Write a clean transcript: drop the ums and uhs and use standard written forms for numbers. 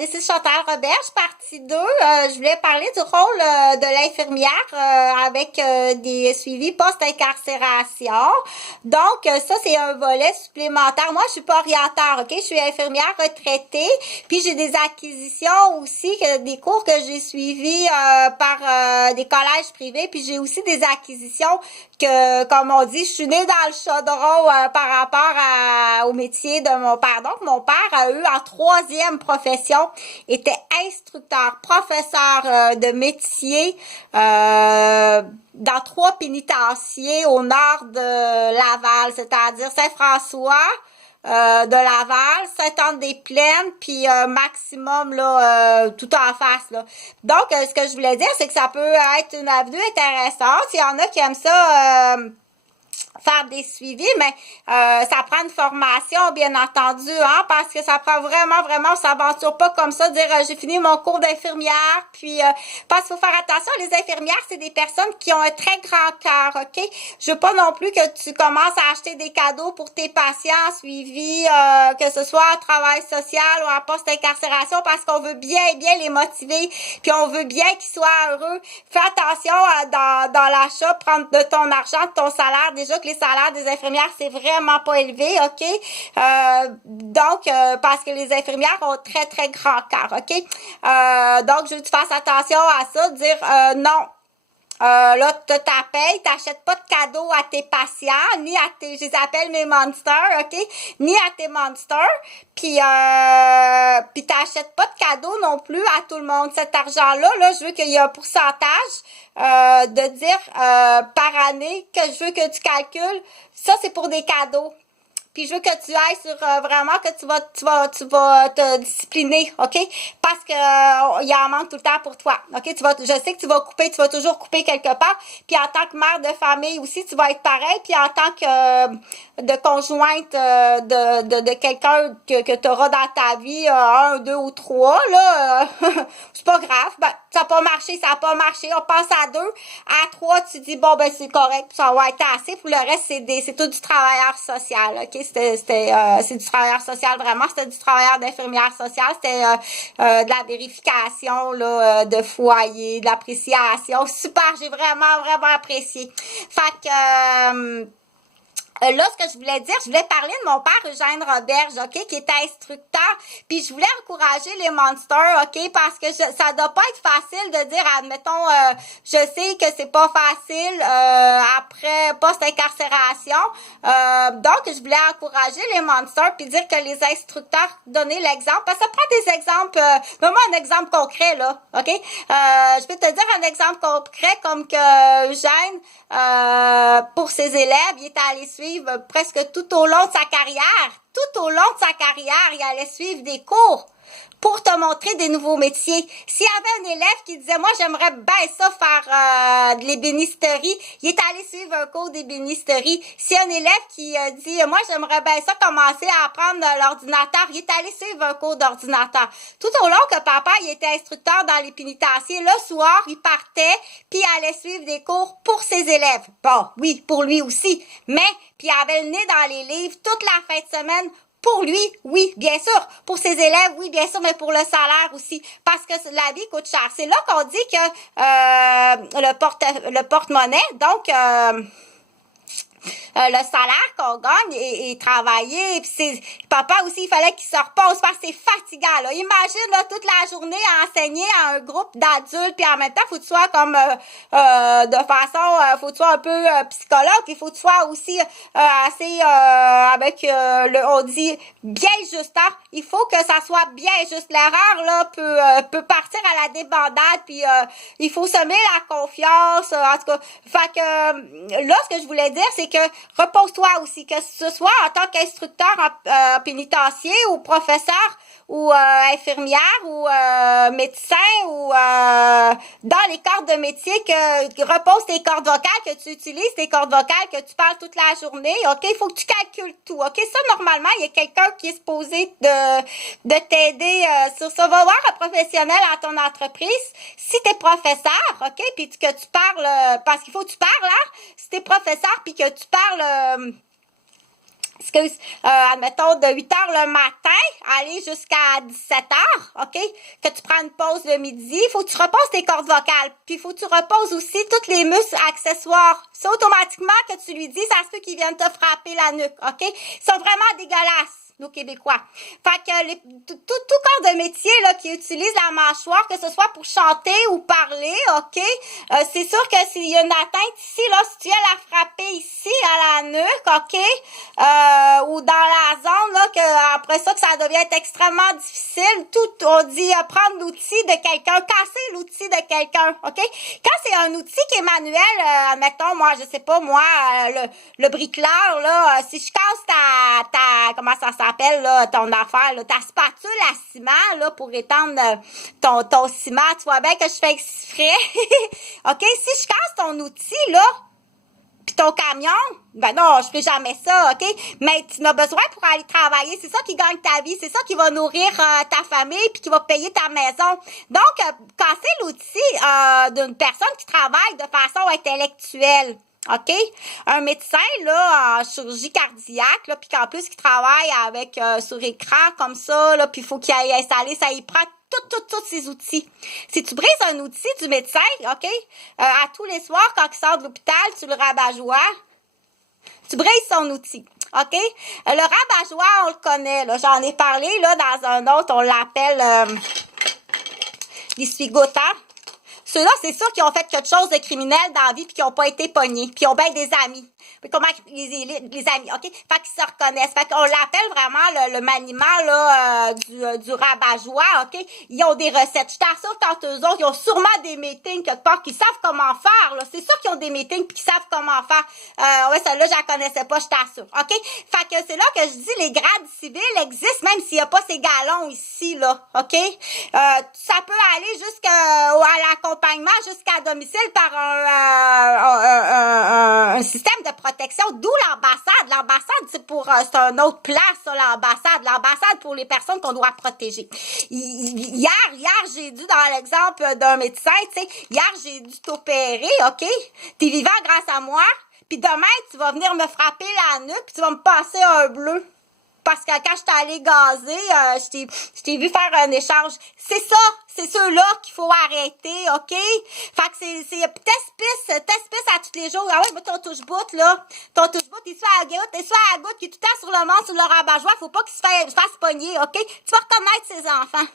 Ici Chantal Roberge, partie 2. Je voulais parler du rôle de l'infirmière avec des suivis post-incarcération. Donc, ça, c'est un volet supplémentaire. Moi, je suis pas orienteur, OK? Je suis infirmière retraitée. Puis, j'ai des acquisitions aussi, des cours que j'ai suivis par des collèges privés. Puis, j'ai aussi des acquisitions que, comme on dit, je suis née dans le chaudron par rapport au métier de mon père. Donc, mon père a eu en troisième profession, était instructeur, professeur de métier dans 3 pénitenciers au nord de Laval, c'est-à-dire Saint-François, de Laval, Sainte-Anne-des-Plaines, puis maximum là tout en face là. Donc ce que je voulais dire, c'est que ça peut être une avenue intéressante. Il y en a qui aiment ça faire des suivis, mais ça prend une formation, bien entendu, hein, parce que ça prend vraiment, on s'aventure pas comme ça, dire j'ai fini mon cours d'infirmière, puis parce qu'il faut faire attention, les infirmières, c'est des personnes qui ont un très grand cœur, OK? Je veux pas non plus que tu commences à acheter des cadeaux pour tes patients suivis, que ce soit en travail social ou en post-incarcération, parce qu'on veut bien les motiver, puis on veut bien qu'ils soient heureux. Fais attention dans l'achat, prendre de ton argent, de ton salaire, déjà que les salaires des infirmières, c'est vraiment pas élevé, OK? Donc, parce que les infirmières ont très grand cœur, OK? Donc, je veux que tu fasses attention à ça, dire non. Là, tu t'appelles, t'achètes pas de cadeaux à tes patients, ni à tes, je les appelle mes monsters, OK? Ni à tes monsters, puis t'achètes pas de cadeaux non plus à tout le monde. Cet argent-là, là, je veux qu'il y ait un pourcentage de dire par année que je veux que tu calcules. Ça, c'est pour des cadeaux. Puis je veux que tu ailles sur vraiment que tu vas te discipliner, OK? Parce que il y en manque tout le temps pour toi. OK? Je sais que tu vas toujours couper quelque part. Puis en tant que mère de famille aussi, tu vas être pareil. Puis en tant que de conjointe de quelqu'un que tu auras dans ta vie, 1, 2 ou 3, là, c'est pas grave. Ben, ça n'a pas marché. On passe à 2. À 3, tu dis bon ben c'est correct, ça va être assez. Pour le reste, c'est tout du travailleur social, OK? C'est du travailleur social vraiment, c'était du travailleur d'infirmière sociale, c'était de la vérification là, de foyer, de l'appréciation. Super, j'ai vraiment apprécié. Fait que là, ce que je voulais parler de mon père Eugène Roberge, OK, qui était instructeur, puis je voulais encourager les monsters, OK, parce que ça doit pas être facile de dire, admettons, je sais que c'est pas facile après post-incarcération, donc je voulais encourager les monsters, puis dire que les instructeurs, donner l'exemple, parce que ça prend des exemples, donne-moi un exemple concret, là, OK, je peux te dire un exemple concret, comme que Eugène, pour ses élèves, il est allé suivre presque tout au long de sa carrière. Tout au long de sa carrière, il allait suivre des cours pour te montrer des nouveaux métiers. S'il y avait un élève qui disait, moi, j'aimerais bien ça faire de l'ébénisterie, il est allé suivre un cours d'ébénisterie. S'il y a un élève qui dit, moi, j'aimerais bien ça commencer à apprendre l'ordinateur, il est allé suivre un cours d'ordinateur. Tout au long que papa, il était instructeur dans les pénitenciers, le soir, il partait, puis il allait suivre des cours pour ses élèves. Bon, oui, pour lui aussi, mais, puis il avait le nez dans les livres toute la fin de semaine. Pour lui, oui, bien sûr. Pour ses élèves, oui, bien sûr, mais pour le salaire aussi. Parce que la vie coûte cher. C'est là qu'on dit que le porte-monnaie, donc le salaire qu'on gagne et travailler. Puis papa aussi, il fallait qu'il se repose parce que c'est fatigant. Là. Imagine là, toute la journée à enseigner à un groupe d'adultes, puis en même temps, faut que tu sois comme de façon, faut que tu sois un peu psychologue, il faut que tu sois aussi assez avec on dit bien juste. Hein? Il faut que ça soit bien juste. L'erreur là peut partir à la débandade, puis il faut semer la confiance. En tout cas, fait que là, ce que je voulais dire, c'est que repose-toi aussi, que ce soit en tant qu'instructeur en pénitencier ou professeur ou infirmière ou médecin ou dans les cordes de métier, que repose tes cordes vocales, que tu utilises tes cordes vocales, que tu parles toute la journée, OK? Il faut que tu calcules tout, OK? Ça, normalement, il y a quelqu'un qui est supposé de t'aider sur ça. Va voir un professionnel à ton entreprise. Si t'es professeur, OK? Puis que tu parles, parce qu'il faut que tu parles, hein? Si t'es professeur puis que tu parles excuse, admettons, de 8 heures le matin, aller jusqu'à 17 heures, OK? Que tu prends une pause le midi, il faut que tu reposes tes cordes vocales. Puis, il faut que tu reposes aussi tous les muscles accessoires. C'est automatiquement que tu lui dis, ça se peut qu'ils viennent te frapper la nuque, OK? Ils sont vraiment dégueulasses, nos Québécois. Fait que tout corps de métier là, qui utilise la mâchoire, que ce soit pour chanter ou parler, OK? C'est sûr que s'il y a une atteinte ici, là, si tu viens la frapper ici à la nuque, OK? Ou dans la zone, là, que après ça, que ça devient extrêmement difficile, on dit prendre l'outil de quelqu'un, casser l'outil de quelqu'un, OK? Quand c'est un outil qui est manuel, admettons, moi, je sais pas, moi, le bricoleur, là, si je casse comment ça s'appelle, là, ton affaire, là, ta spatule à ciment, là, pour étendre ton ciment, tu vois bien que je fais exprès. OK? Si je casse ton outil, là, pis ton camion, ben non, je ferai jamais ça, OK? Mais tu en as besoin pour aller travailler. C'est ça qui gagne ta vie. C'est ça qui va nourrir ta famille puis qui va payer ta maison. Donc, casser l'outil d'une personne qui travaille de façon intellectuelle. OK? Un médecin, là, en chirurgie cardiaque, là, puis qu'en plus, qui travaille avec sur écran comme ça, là, puis il faut qu'il aille installer, ça y prend tous ces outils. Si tu brises un outil du médecin, OK? À tous les soirs, quand il sort de l'hôpital, tu le rabat-joie, tu brises son outil. OK? Le rabat-joie, on le connaît, là. J'en ai parlé, là, dans un autre, on l'appelle l'essuie-gouttes. Ceux-là, c'est sûr qu'ils ont fait quelque chose de criminel dans la vie puis qu'ils n'ont pas été pognés. Puis ils ont bien des amis. Mais comment les amis, OK? Fait qu'ils se reconnaissent. Fait qu'on l'appelle vraiment le maniement là, du rabat-joie, OK? Ils ont des recettes. Je t'assure qu'entre eux autres, ils ont sûrement des meetings quelque part qui savent comment faire. Là. C'est sûr qu'ils ont des meetings puis qu'ils savent comment faire. Ouais, celle-là, je la connaissais pas, je t'assure. OK? Fait que c'est là que je dis les grades civils existent, même s'il n'y a pas ces galons ici, là. OK? Ça peut aller jusqu'à l'accompagnement jusqu'à domicile par un système de protection, d'où l'ambassade. L'ambassade, c'est un autre place, ça, l'ambassade. L'ambassade pour les personnes qu'on doit protéger. Hier, j'ai dû, dans l'exemple d'un médecin, tu sais, hier, j'ai dû t'opérer, OK? T'es vivant grâce à moi, puis demain, tu vas venir me frapper la nuque, puis tu vas me passer un bleu. Parce que quand je suis allée gazer, je t'ai vu faire un échange. C'est ça, c'est ceux-là qu'il faut arrêter, OK? Fait que c'est t'espèce à tous les jours. Ah ouais, mais ton touche-bout, là, il se fait à la goutte qui est tout le temps sur le ventre, sur le rabat-joie, faut pas qu'il se fasse pogner, OK? Tu vas reconnaître ses enfants.